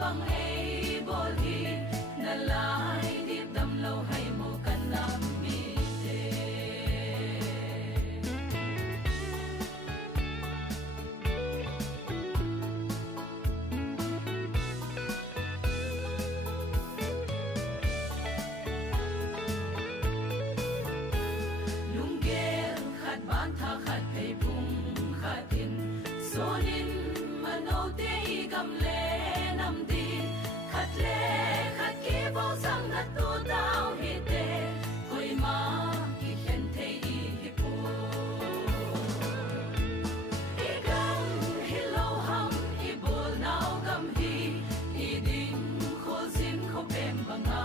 bang ay boli nalay dip damlaw hay mo kanamite lunggel khat ban tha khat pei pung khatin sonin manote gamle namdi khatle khatki bo sang na tu dau hite koi ma ki khen thei hi po igam hello ham i bol nau gam hi i ding khol sin kho pem banga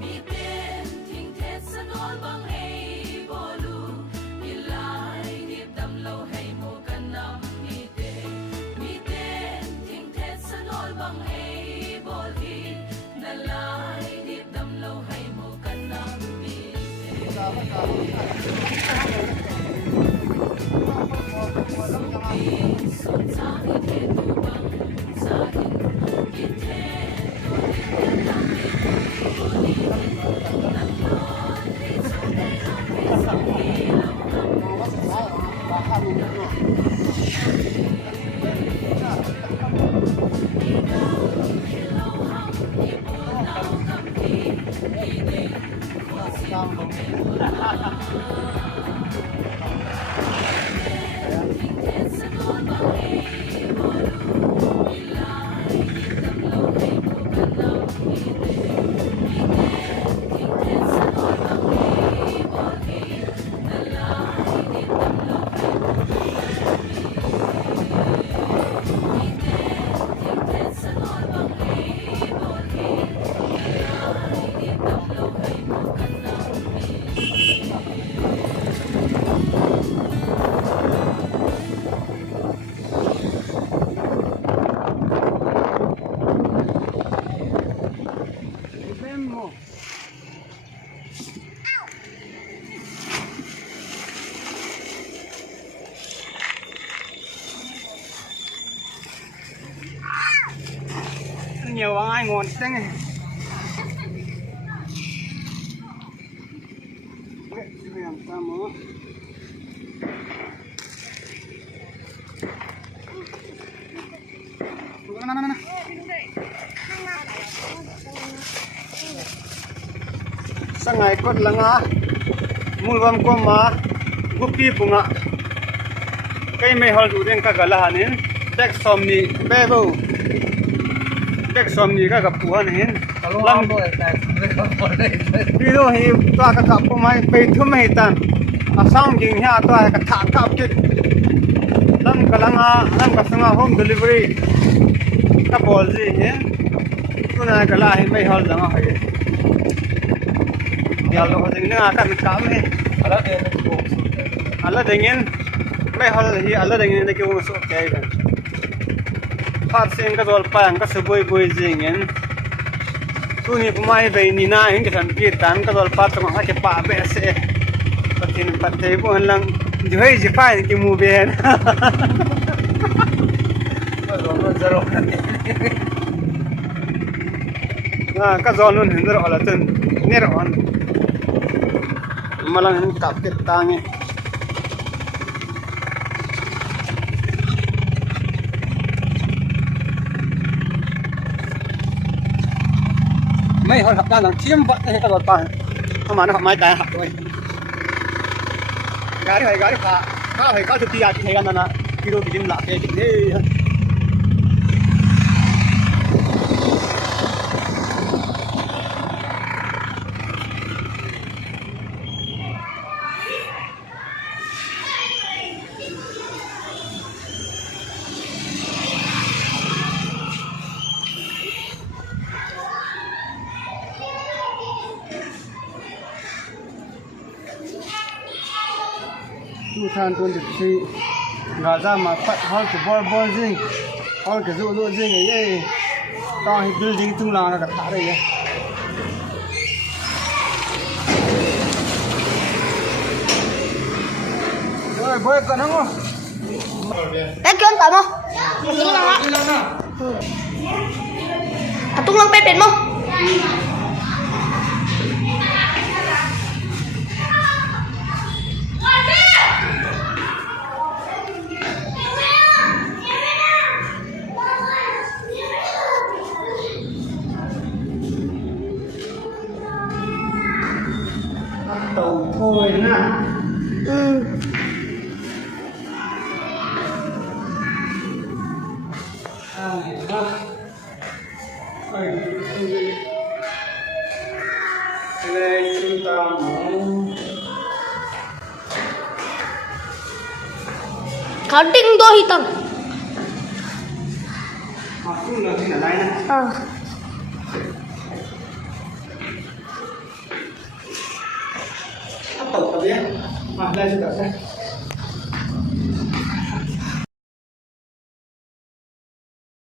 mi ten thing the sanol bang ei bolu ilai dip dam lo hay mo kanam mi ten thing the sanol bang ei boli nalai dip dam lo hay mo kanam mi so sa ni the tu bang sa hin ki the nhiều ai ngon thế này sang ngày cốt langa mulvam ko ma gupi punga kai me hol du den ka gala hanin tek somni bebo tek somni ka kapuan hin lam video hi to ka kapu mai pe thu mai tan asam ging ha to ka tha kap ki lam kalanga lam ka sanga home delivery ka bol ji hin tuna kala hi mai hol janga hai ya lo ding na ka mi kam he ala dingin mai hol hi ala dingin de ki u so kai ga phát sinh cái dồi phẳng cái sự bồi bồi gì nghe tu ni pumai về ni na hình cái thằng kia tan cái dồi phát trong hai cái bạ bẹ sẽ có thể phát thấy bộ hành lang dưới chỉ phải cái mù bẹ cái dồi luôn hình rồi là chân nét rồi mà lang hình cặp cái tang ấy mấy hồi học ra là chiếm vận hay cái đợt bài không mà nó học mai tài học rồi gái phá có phải có thực tiễn thì cái này kilo bị điểm lạc cái gì tu than tuân được chi ngả ra mà phát hol cái bol zing hol cái dụ zing ấy to thì building tung là đặt thả đây rồi bơi còn không Đánh chuyên tầm không? Ini lang ha. Atong lang pepen mo. Tàu thôi nha. Lên trung tâm Counting to hitam. aku nggak bisa lain. Apa tadi ya? Mahal juga sih.